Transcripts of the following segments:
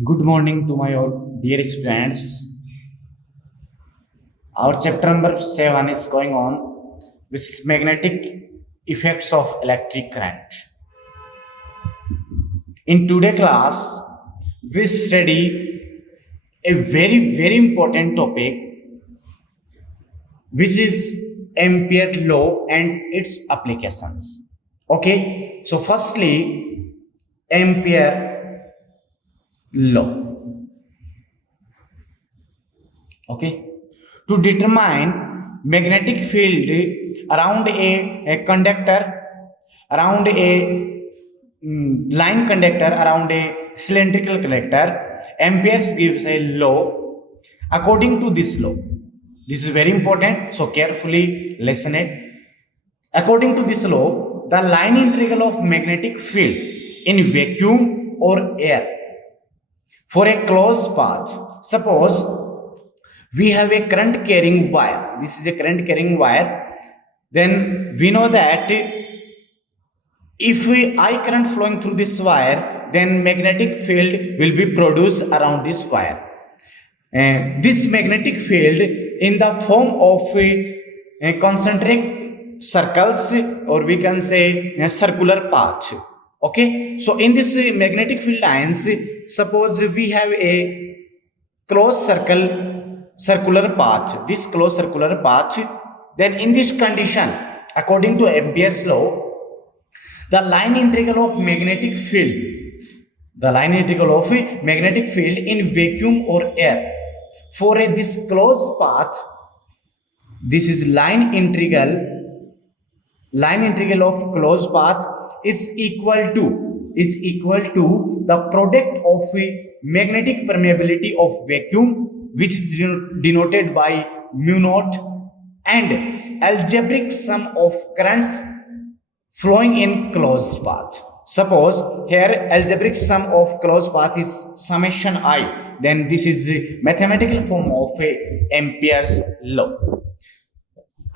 Good morning to my all dear students. Our chapter number 7 is going on, which is magnetic effects of electric current. In today's class, we study a very important topic, which is Ampere law and its applications. Okay, so firstly, Ampere law. Okay, to determine magnetic field around a conductor, around a line conductor, around a cylindrical conductor, Ampere's gives a law. According to this law, this is very important, so carefully listen it. According to this law, the line integral of magnetic field in vacuum or air for a closed path. Suppose we have a current carrying wire. This is a current carrying wire. Then we know that if I current flowing through this wire, then magnetic field will be produced around this wire. This magnetic field in the form of concentric circles, or we can say a circular path. Okay, so in this magnetic field lines, suppose we have a closed circular path, this closed circular path, then in this condition, according to Ampere's law, the line integral of magnetic field, in vacuum or air for a this closed path, this is line integral of closed path is equal to the product of magnetic permeability of vacuum, which is denoted by mu naught, and algebraic sum of currents flowing in closed path. Suppose here algebraic sum of closed path is summation I, then this is the mathematical form of a Ampere's law.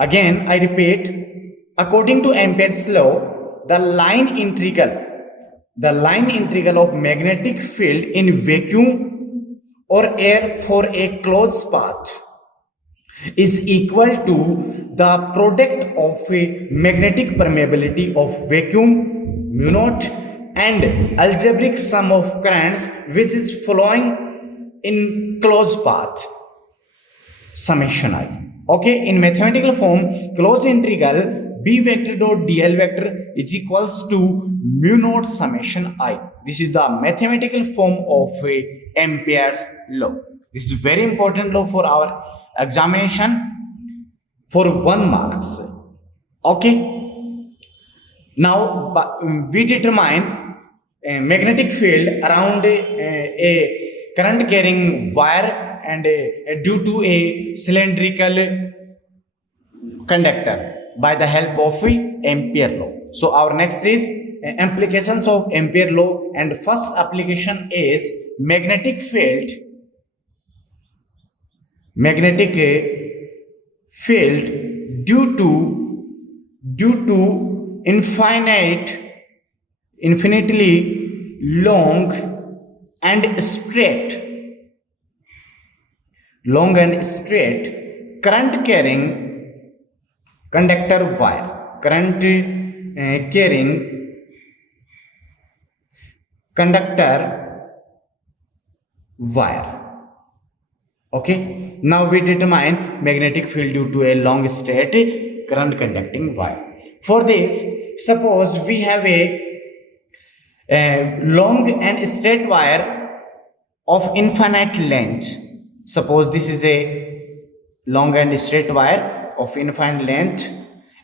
Again, I repeat, according to Ampere's law, the line integral of magnetic field in vacuum or air for a closed path is equal to the product of a magnetic permeability of vacuum mu naught and algebraic sum of currents which is flowing in closed path summation I. Okay, in mathematical form, closed integral b vector dot dl vector is equals to mu naught summation I. This is the mathematical form of a Ampere's law. This is very important law for our examination for 1 marks. Okay, now we determine a magnetic field around a current carrying wire and due to a cylindrical conductor by the help of Ampere law. So our next is applications of Ampere law, and first application is magnetic field due to infinitely long and straight current carrying conductor wire, carrying conductor wire. Okay, now we determine magnetic field due to a long straight current conducting wire. For this, suppose we have a long and straight wire of infinite length. Suppose this is a long and straight wire of infinite length,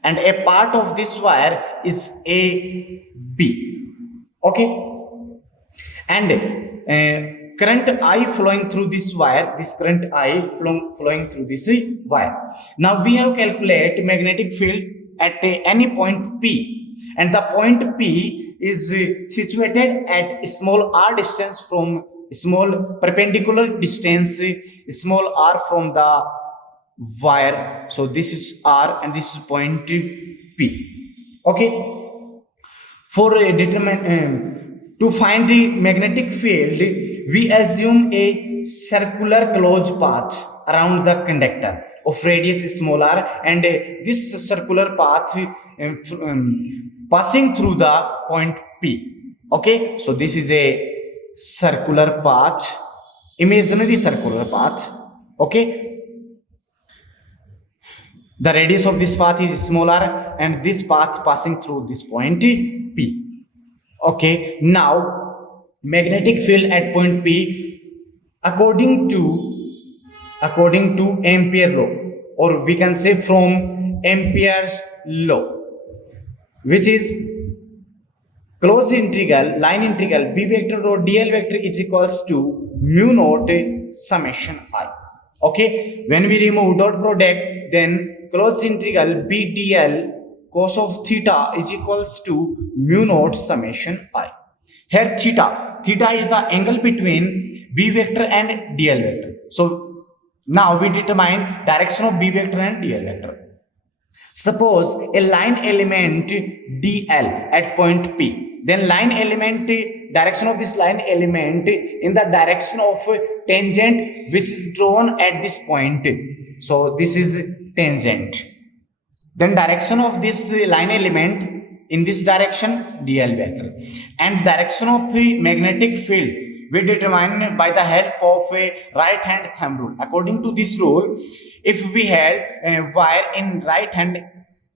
and a part of this wire is AB. Okay, and current I flowing through this wire, flowing through this wire. Now we have calculate magnetic field at any point P, and the point P is situated at small r distance from small perpendicular distance small r from the wire. So this is r and this is point P. Okay, for determine To find the magnetic field, we assume a circular closed path around the conductor of radius small r, and this circular path passing through the point P. Okay, so this is a circular path, imaginary circular path. Okay, the radius of this path is small r, and this path passing through this point P. Okay, now magnetic field at point P according to Ampere law, or we can say from Ampere's law, which is closed integral line integral b vector or dl vector is equals to mu naught summation I. Okay, when we remove dot product, then closed integral b dl cos of theta is equals to mu naught summation I. Here theta is the angle between b vector and dl vector. So now we determine direction of b vector and dl vector. Suppose a line element dl at point P, then line element, direction of this line element in the direction of tangent which is drawn at this point. So this is tangent. Then direction of this line element in this direction dl vector, and direction of the magnetic field we determine by the help of a right hand thumb rule. According to this rule, if we had a wire in right hand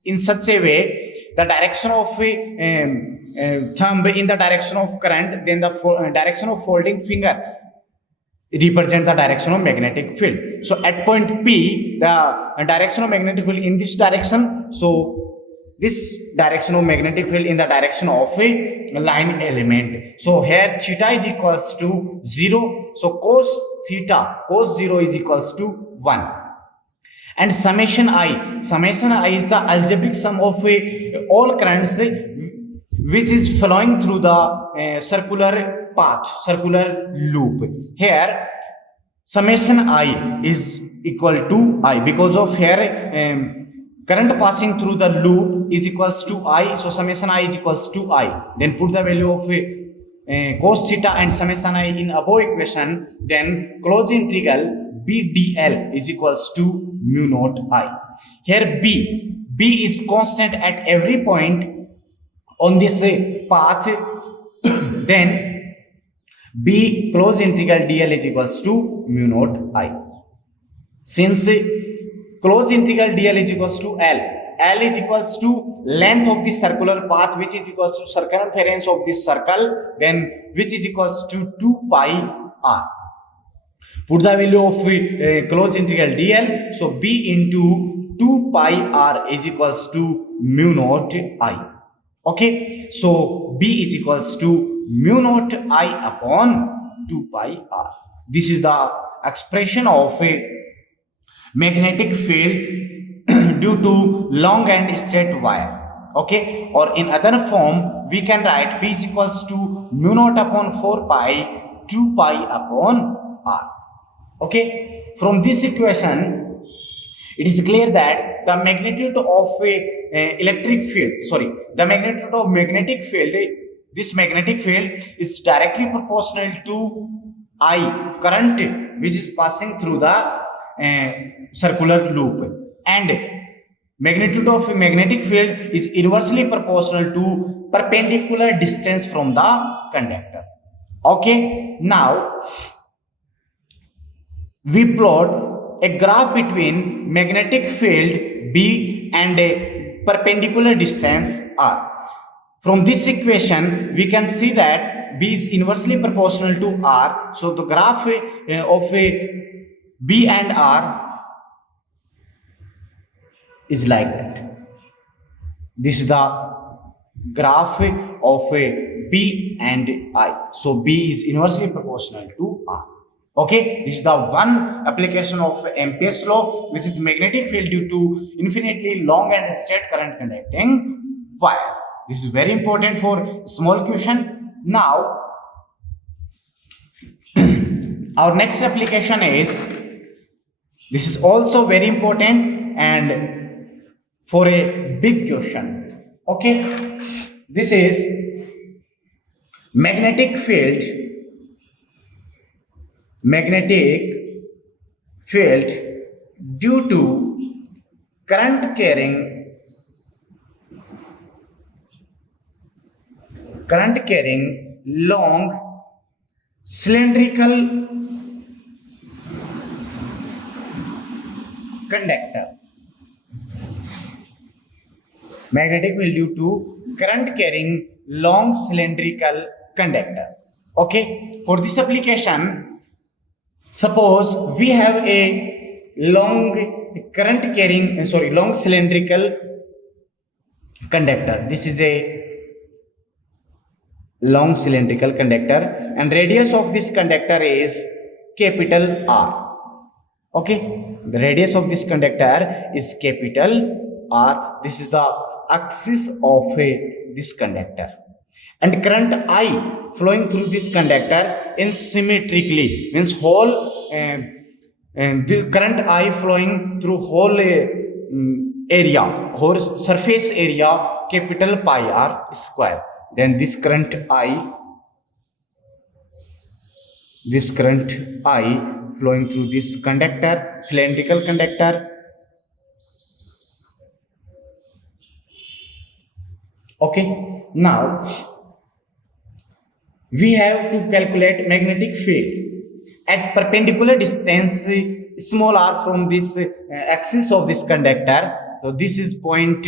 in such a way, the direction of thumb in the direction of current, then the direction of folding finger represent the direction of magnetic field. So at point P, the direction of magnetic field in this direction. So this direction of magnetic field in the direction of a line element. So here theta is equals to 0. So cos 0 is equals to 1. And summation I is the algebraic sum of all currents which is flowing through the circular path, circular loop. Here summation I is equal to I, because of here current passing through the loop is equals to I. So summation I is equals to I. Then put the value of cos theta and summation I in above equation. Then closed integral b dl is equals to mu naught I. Here b is constant at every point on this path. Then b closed integral dl is equals to mu naught I. Since closed integral dl is equals to L is equals to length of the circular path, which is equals to circumference of this circle, then which is equals to 2 pi r. Put the value of closed integral dl. So b into 2 pi r is equals to mu naught I. Okay, so b is equals to mu naught I upon 2 pi r. This is the expression of a magnetic field due to long and straight wire. Okay, or in other form we can write b is equals to mu naught upon 4 pi 2 pi upon r. Okay, from this equation it is clear that the magnitude of the magnitude of magnetic field, this magnetic field is directly proportional to I, current which is passing through the circular loop, and magnitude of a magnetic field is inversely proportional to perpendicular distance from the conductor. Okay, now we plot a graph between magnetic field B and a perpendicular distance R. From this equation we can see that B is inversely proportional to R. So the graph of a B and R is like that. This is the graph of a B and I. So B is inversely proportional to R. Okay, this is the one application of Ampere's law, which is magnetic field due to infinitely long and straight current conducting wire. This is very important for small question. Now, our next application is, this is also very important and for a big question. Okay, this is magnetic field magnetic field due to current carrying long cylindrical conductor. Magnetic field due to current carrying long cylindrical conductor. Okay, for this application, suppose we have a long long cylindrical conductor. This is a long cylindrical conductor, and radius of this conductor is capital R. Okay, the radius of this conductor is capital R. This is the axis of this conductor, and current I flowing through this conductor in symmetrically means whole the current I flowing through whole area, whole surface area, capital pi R square. Then this current I flowing through this conductor, cylindrical conductor. Okay, now we have to calculate magnetic field at perpendicular distance small r from this axis of this conductor. So this is point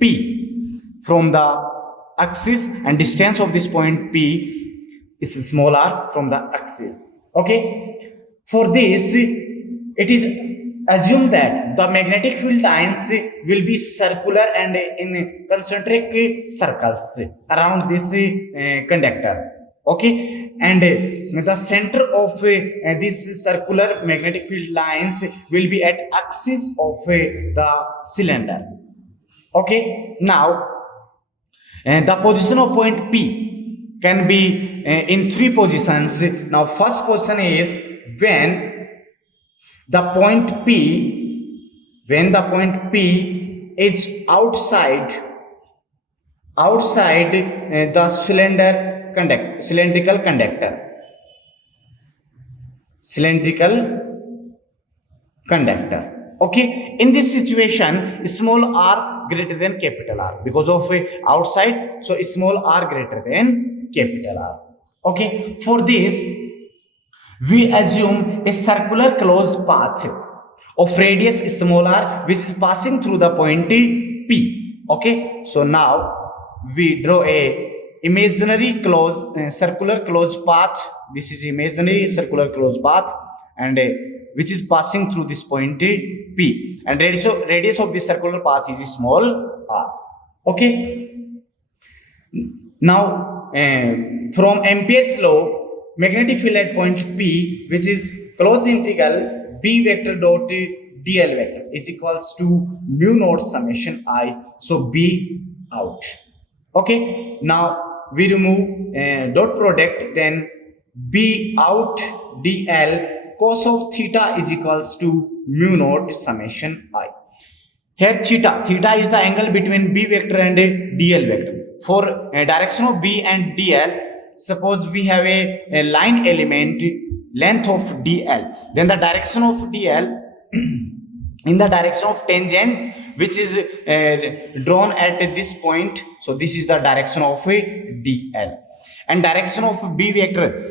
P from the axis, and distance of this point P is small r from the axis. Okay, for this it is assumed that the magnetic field lines will be circular and in concentric circles around this conductor. Okay, and the center of this circular magnetic field lines will be at axis of the cylinder. Okay, now the position of point P can be in three positions. Now first position is when the point P is outside the cylindrical conductor. Okay, in this situation small r greater than capital R, because of outside, so small r greater than capital R. Okay, for this we assume a circular closed path of radius small r which is passing through the point P. Okay, so now we draw a imaginary circular closed path. This is imaginary circular closed path, and which is passing through this point P, and radius of this circular path is small r. Okay, now from Ampere's law, magnetic field at point P, which is closed integral B vector dot dl vector, is equals to mu naught summation I. So B out. Okay, now we remove dot product, then B out dl cos of theta is equals to mu naught summation I. Here theta is the angle between B vector and dl vector. For direction of B and dl, suppose we have a line element length of dl, then the direction of dl in the direction of tangent which is drawn at this point. So this is the direction of dl, and direction of B vector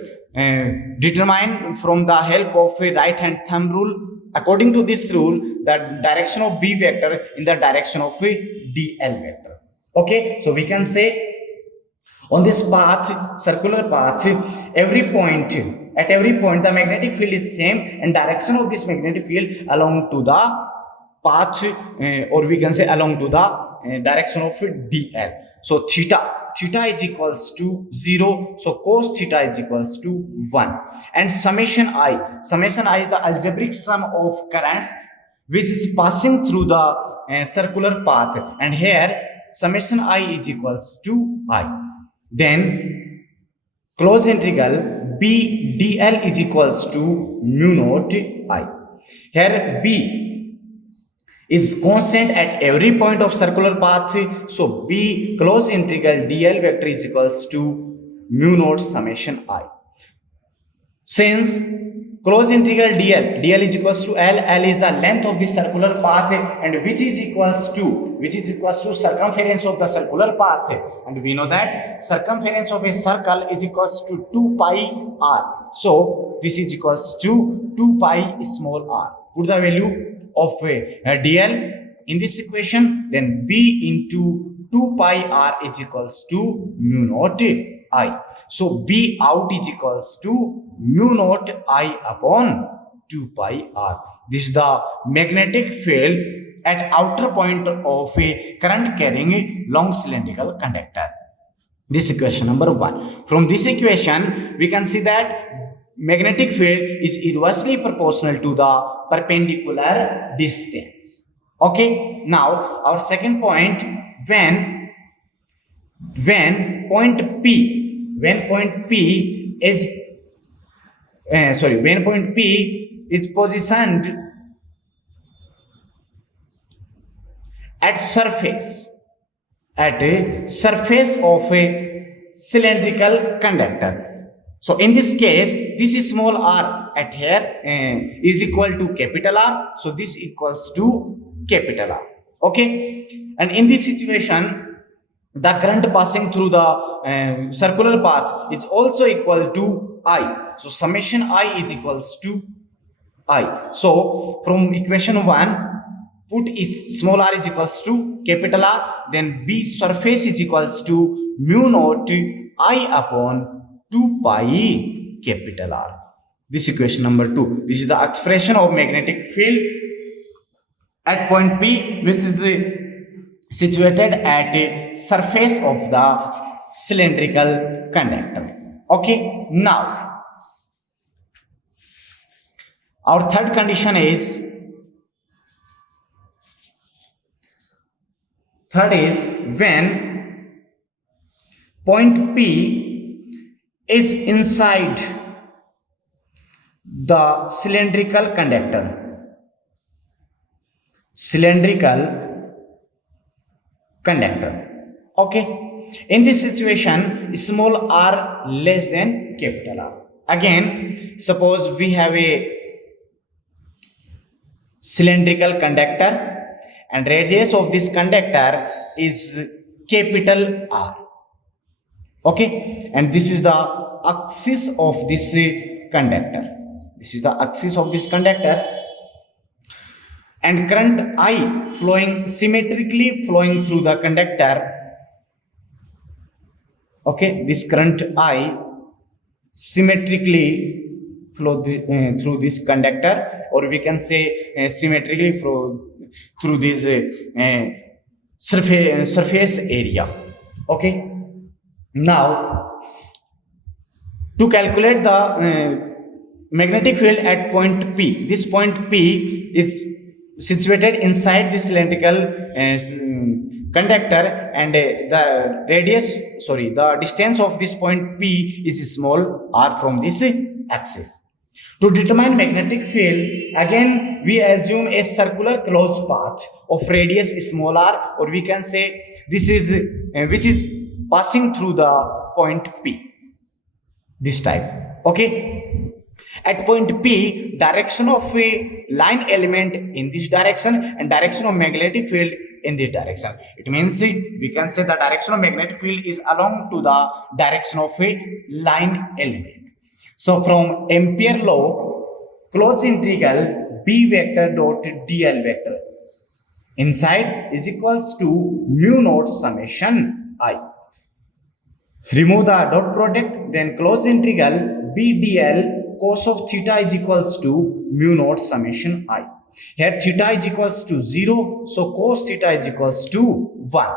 determined from the help of a right hand thumb rule. According to this rule, the direction of B vector in the direction of dl vector. Okay, so we can say on this path, circular path, at every point the magnetic field is same, and direction of this magnetic field along to the path, or we can say along to the direction of dl. So theta is equals to 0, so cos theta is equals to 1, and summation I is the algebraic sum of currents which is passing through the circular path, and here summation I is equals to I. Then close integral B dl is equals to mu naught I. Here B is constant at every point of circular path, so B close integral dl vector is equals to mu naught summation I. Since closed integral dl is equals to l is the length of the circular path, and which is equals to circumference of the circular path, and we know that circumference of a circle is equals to 2 pi r. So this is equals to 2 pi small r. Put the value of dl in this equation, then b into 2 pi r is equals to mu naught I. So B out is equals to mu naught I upon 2 pi r. This is the magnetic field at outer point of a current carrying a long cylindrical conductor. This equation number 1. From this equation, we can see that magnetic field is inversely proportional to the perpendicular distance. Okay. Now our second point, when point P is positioned at a surface of a cylindrical conductor. So in this case, this is small r at here is equal to capital R. So this equals to capital R. Okay. And in this situation, the current passing through the circular path is also equal to I. So summation I is equals to I. So from equation 1, put is small r is equals to capital R, then B surface is equals to mu naught I upon 2 pi capital R. This equation number 2. This is the expression of magnetic field at point P, which is situated at a surface of the cylindrical conductor. Okay. Now our third condition is when point P is inside the cylindrical conductor. Okay. In this situation, small r less than capital R. Again, suppose we have a cylindrical conductor and radius of this conductor is capital R. Okay. And this is the axis of this conductor. And current I symmetrically flowing through the conductor. Okay, this current I symmetrically flow through this conductor, or we can say symmetrically flow through this surface area. Okay. Now to calculate the magnetic field at point P, this point P is situated inside the cylindrical conductor, and the distance of this point P is small r from this axis. To determine magnetic field, again we assume a circular closed path of radius small r, or we can say this is which is passing through the point P, this type. Okay. At point P, direction of a line element in this direction and direction of magnetic field in this direction. It means we can say the direction of magnetic field is along to the direction of a line element. So from Ampere law, closed integral B vector dot dl vector inside is equals to mu naught summation I. Remove the dot product, then closed integral B dl cos of theta is equals to mu naught summation I. Here theta is equals to 0, so cos theta is equals to 1.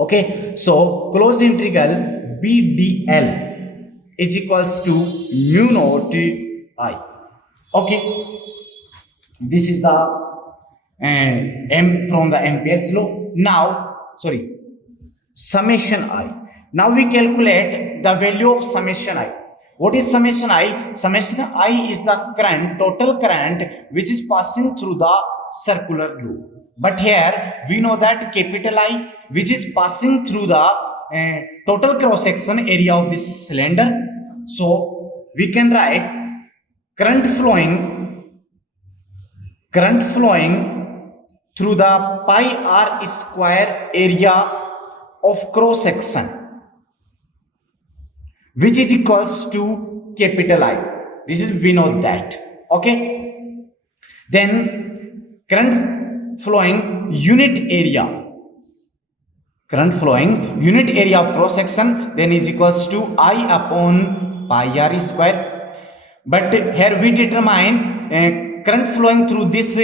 Okay, so closed integral B dl is equals to mu naught I. Okay, this is the m from the Ampere's law. Now, summation I. Now we calculate the value of summation I. What is summation I? Summation I is the current, total current which is passing through the circular loop. But here we know that capital I, which is passing through the total cross section area of this cylinder. So we can write current flowing through the pi r square area of cross section, which is equals to capital I. This is, we know that. Okay. Then current flowing unit area of cross section then is equals to I upon pi r square. But here we determine current flowing through this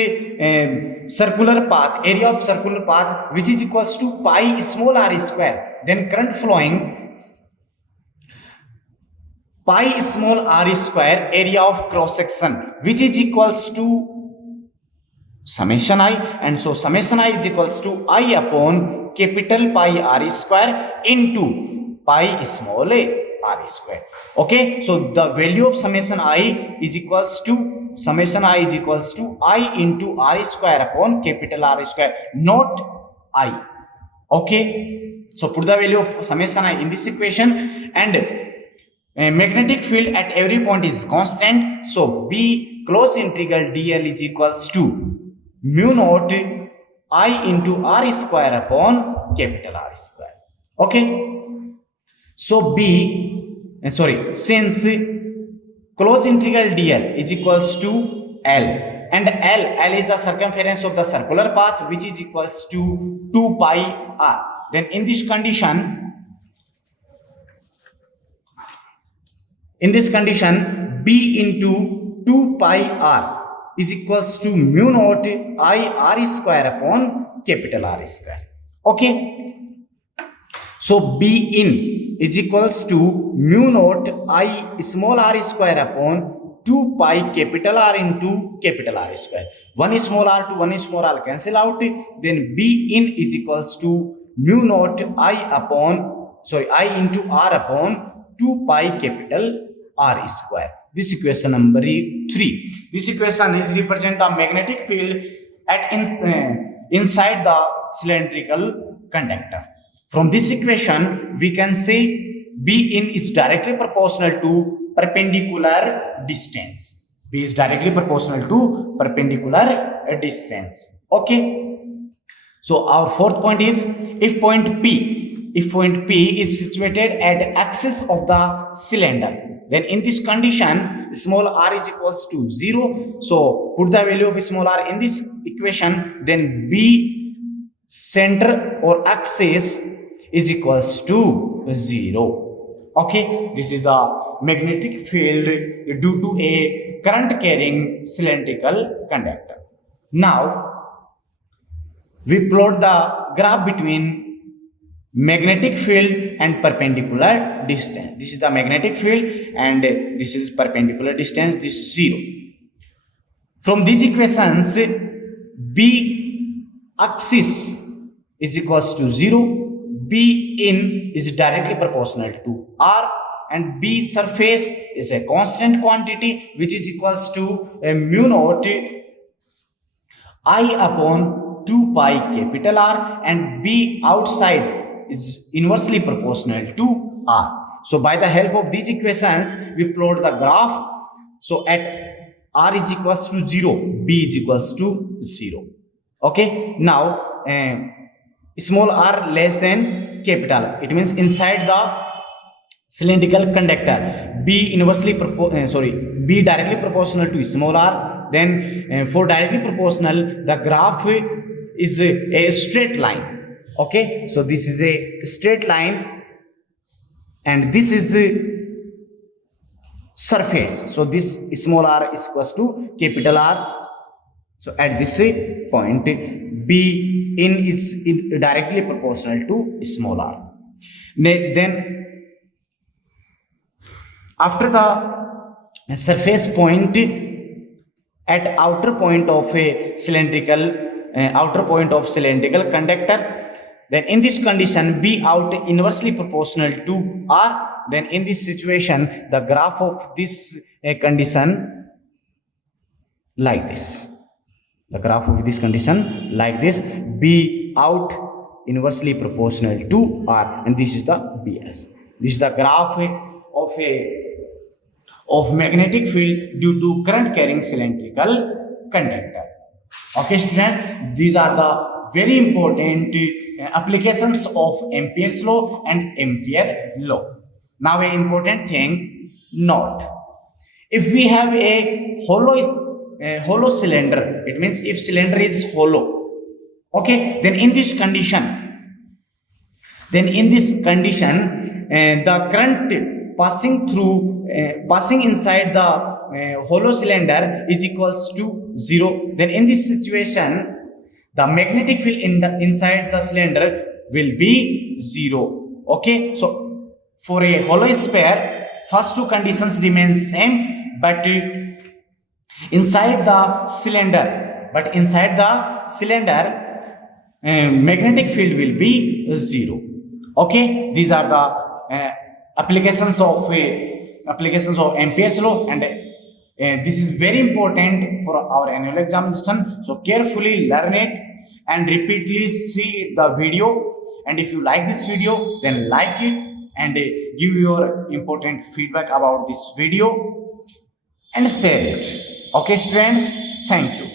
circular path, area of circular path, which is equals to pi small r square. Then current flowing pi small r square area of cross section, which is equals to summation I, and so summation I is equals to I upon capital pi r square into pi small a r square. Okay, so the value of summation I is equals to I into r square upon capital R square, not I. Okay, so put the value of summation I in this equation, and magnetic field at every point is constant. So B close integral dl is equals to mu naught I into r square upon capital R square. Okay, so since close integral dl is equals to L, and L is the circumference of the circular path, which is equals to 2 pi r. Then in this condition, B into 2 pi r is equals to mu naught I r square upon capital R square. Okay, so B in is equals to mu naught I small r square upon 2 pi capital R into capital R square. 1 small r to 1 small r cancel out. Then B in is equals to mu naught I into r upon 2 pi capital R square. This equation number 3. This equation is represent the magnetic field at inside the cylindrical conductor. From this equation, we can say B in is directly proportional to perpendicular distance. B is directly proportional to perpendicular distance. Okay. So our fourth point is, if point P is situated at axis of the cylinder, then in this condition small r is equals to 0. So put the value of small r in this equation, then B center or axis is equals to 0. Okay, this is the magnetic field due to a current carrying cylindrical conductor. Now we plot the graph between magnetic field and perpendicular distance. This is the magnetic field and this is perpendicular distance, this is 0. From these equations, B axis is equals to 0, B in is directly proportional to R, and B surface is a constant quantity, which is equals to a mu naught I upon 2 pi capital R, and B outside is inversely proportional to R. So by the help of these equations, we plot the graph. So at R is equals to 0, B is equals to 0. Okay. Now small r less than capital R. It means inside the cylindrical conductor, B B directly proportional to small r. Then for directly proportional, the graph is a straight line. Okay, so this is a straight line and this is a surface. So this small r is equals to capital R. So at this point, B in is directly proportional to small r. Then after the surface point at outer point of cylindrical conductor, then in this condition B out inversely proportional to R. Then in this situation, the graph of this condition like this. The graph of this condition like this. B out inversely proportional to R, and this is the BS. This is the graph of magnetic field due to current carrying cylindrical conductor. Okay, student, these are the very important applications of Ampere's law and Ampere law. Now, an important thing, note: if we have a hollow cylinder, it means if cylinder is hollow, okay, then in this condition, the current passing inside the hollow cylinder is equals to 0. Then in this situation, the magnetic field inside the cylinder will be 0. Okay, so for a hollow sphere, first two conditions remain same, but inside the cylinder, magnetic field will be 0. Okay, these are the applications of Ampere's law, and this is very important for our annual examination. So carefully learn it and repeatedly see the video. And if you like this video, then like it and give your important feedback about this video and share it. Okay, students, thank you.